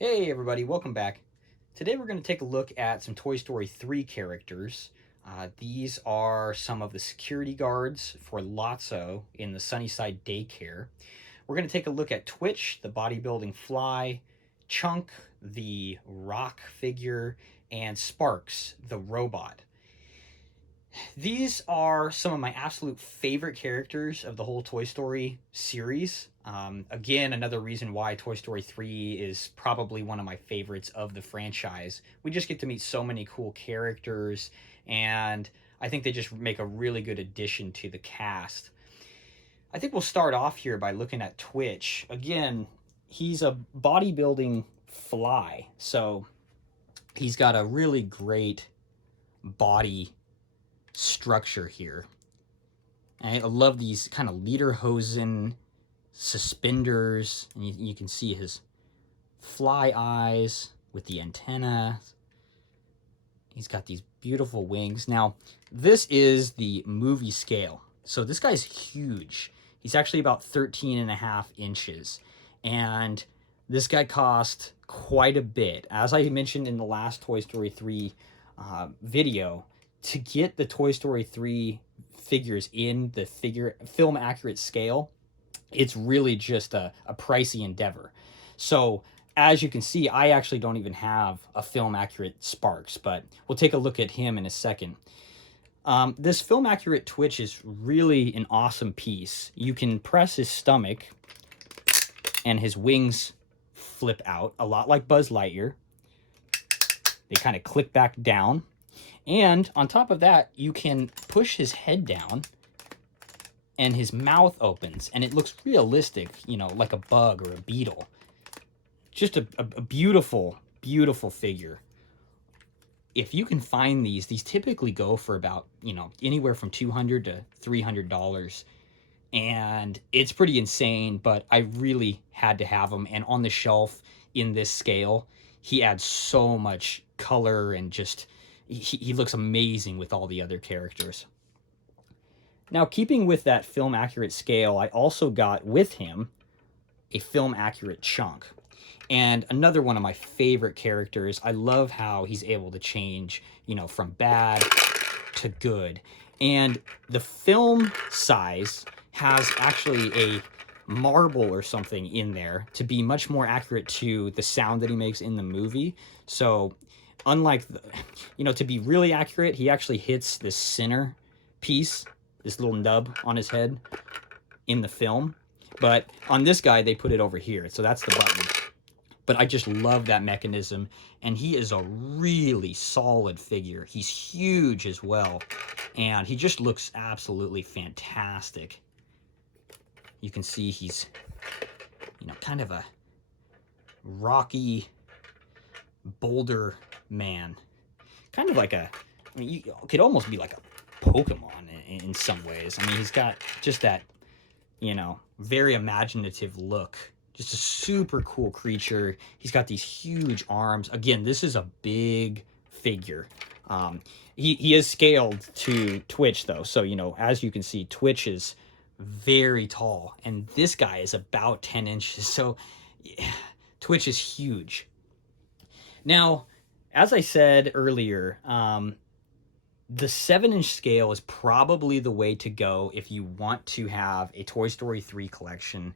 Hey everybody, welcome back. Today we're going to take a look at some Toy Story 3 characters. These are some of the security guards for Lotso in the Sunnyside Daycare. We're going to take a look at Twitch, the bodybuilding fly, Chunk, the rock figure, and Sparks, the robot. These are some of my absolute favorite characters of the whole Toy Story series. Again, another reason why Toy Story 3 is probably one of my favorites of the franchise. We just get to meet so many cool characters, and I think they just make a really good addition to the cast. I think we'll start off here by looking at Twitch. Again, he's a bodybuilding fly, so he's got a really great body structure here. I love these kind of lederhosen suspenders, and you can see his fly eyes with the antenna. He's got these beautiful wings. Now, this is the movie scale. So this guy's huge. He's actually about 13 and a half inches. And this guy cost quite a bit. As I mentioned in the last Toy Story 3 video, to get the Toy Story 3 figures in the film accurate scale, it's really just a pricey endeavor. So as you can see, I actually don't even have a film accurate Sparks, but we'll take a look at him in a second. This film accurate Twitch is really an awesome piece. You can press his stomach and his wings flip out, a lot like Buzz Lightyear. They kind of click back down. And on top of that, you can push his head down and his mouth opens, and it looks realistic, you know, like a bug or a beetle. Just a beautiful, beautiful figure. If you can find these typically go for about, you know, anywhere from $200 to $300. And it's pretty insane, but I really had to have them. And on the shelf in this scale, he adds so much color and just... He looks amazing with all the other characters. Now, keeping with that film accurate scale, I also got with him a film accurate Chunk. And another one of my favorite characters. I love how he's able to change, you know, from bad to good. And the film size has actually a marble or something in there to be much more accurate to the sound that he makes in the movie. So unlike, you know, to be really accurate, he actually hits this center piece, this little nub on his head in the film. But on this guy, they put it over here. So that's the button. But I just love that mechanism. And he is a really solid figure. He's huge as well. And he just looks absolutely fantastic. You can see he's, you know, kind of a rocky boulder man. Kind of like a, I mean, you could almost be like a Pokemon in some ways. I mean, he's got just that, you know, very imaginative look. Just a super cool creature. He's got these huge arms. Again, this is a big figure. He is scaled to Twitch, though. So, you know, as you can see, Twitch is very tall. And this guy is about 10 inches. So, yeah, Twitch is huge. Now, as I said earlier, the 7-inch scale is probably the way to go if you want to have a Toy Story 3 collection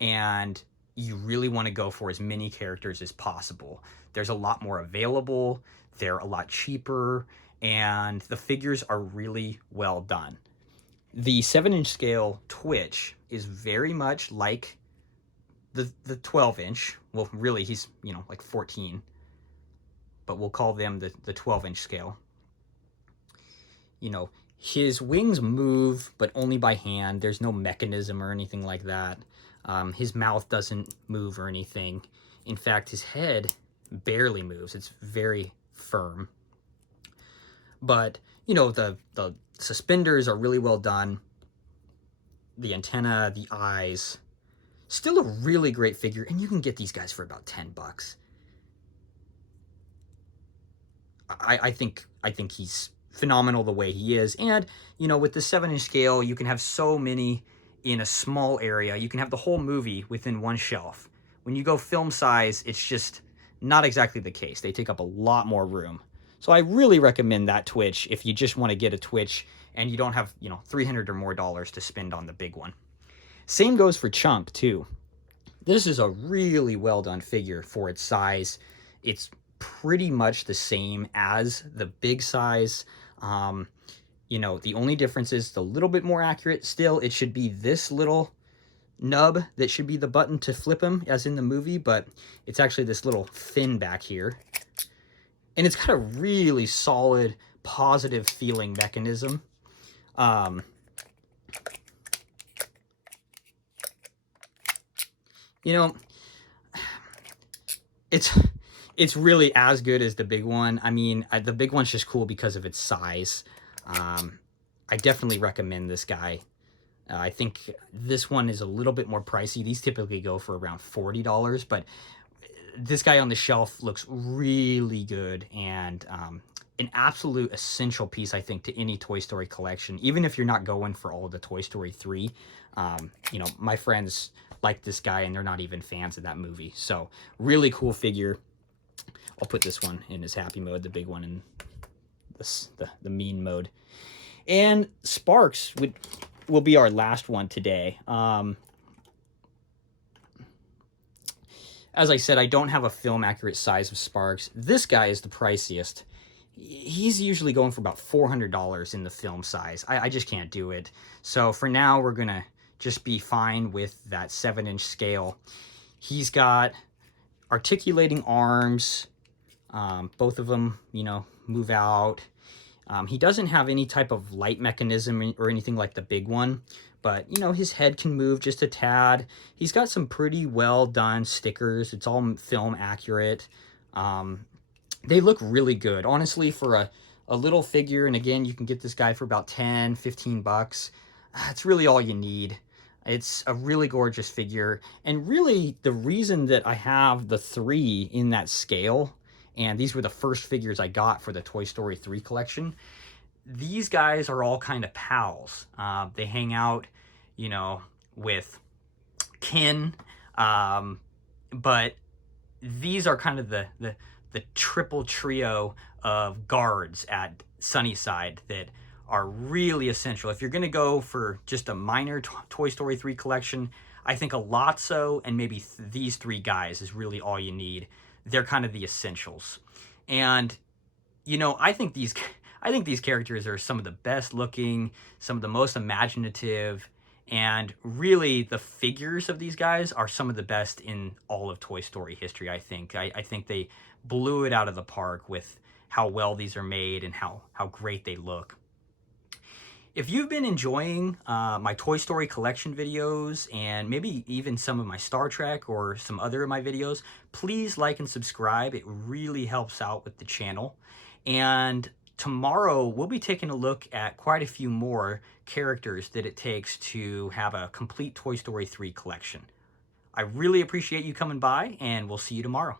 and you really want to go for as many characters as possible. There's a lot more available, they're a lot cheaper, and the figures are really well done. The 7-inch scale Twitch is very much like the 12-inch. Well, really, he's, you know, like 14. But we'll call them the 12-inch scale. You know, his wings move, but only by hand. There's no mechanism or anything like that. His mouth doesn't move or anything. In fact, his head barely moves. It's very firm. But, you know, the suspenders are really well done. The antenna, the eyes. Still a really great figure, and you can get these guys for about $10. I think he's phenomenal the way he is. And, you know, with the 7-inch scale, you can have so many in a small area. You can have the whole movie within one shelf. When you go film size, it's just Not exactly the case. They take up a lot more room. So I really recommend that Twitch if you just want to get a Twitch and you don't have, $300 or more to spend on the big one. Same goes for Chump too. This is a really well done figure for its size. It's pretty much the same as the big size. The only difference is the little bit more accurate. Still, it should be this little nub that should be the button to flip him as in the movie, but it's actually this little fin back here. And it's got a really solid, positive feeling mechanism. It's really as good as the big one. I mean, the big one's just cool because of its size. I definitely recommend this guy. I think this one is a little bit more pricey. These typically go for around $40, but this guy on the shelf looks really good and an absolute essential piece, I think, to any Toy Story collection. Even if you're not going for all of the Toy Story 3, my friends like this guy and they're not even fans of that movie. So really cool figure. I'll put this one in his happy mode, the big one in the mean mode. And Sparks will be our last one today. As I said, I don't have a film accurate size of Sparks. This guy is the priciest. He's usually going for about $400 in the film size. I just can't do it. So for now, we're going to just be fine with that 7-inch scale. He's got articulating arms. Both of them, move out. He doesn't have any type of light mechanism or anything like the big one, but, his head can move just a tad. He's got some pretty well done stickers. It's all film accurate. They look really good. Honestly, for a little figure, and again, you can get this guy for about 10, 15 bucks. That's really all you need. It's a really gorgeous figure. And really, the reason that I have the 3 in that scale, and these were the first figures I got for the Toy Story 3 collection, these guys are all kind of pals. They hang out, with kin, but these are kind of the triple trio of guards at Sunnyside that are really essential. If you're going to go for just a minor Toy Story 3 collection, I think a Lotso and maybe these 3 guys is really all you need. They're kind of the essentials. And, I think these characters are some of the best looking, some of the most imaginative, and really the figures of these guys are some of the best in all of Toy Story history, I think. I think they blew it out of the park with how well these are made and how great they look. If you've been enjoying my Toy Story collection videos and maybe even some of my Star Trek or some other of my videos, please like and subscribe. It really helps out with the channel. And tomorrow we'll be taking a look at quite a few more characters that it takes to have a complete Toy Story 3 collection. I really appreciate you coming by, and we'll see you tomorrow.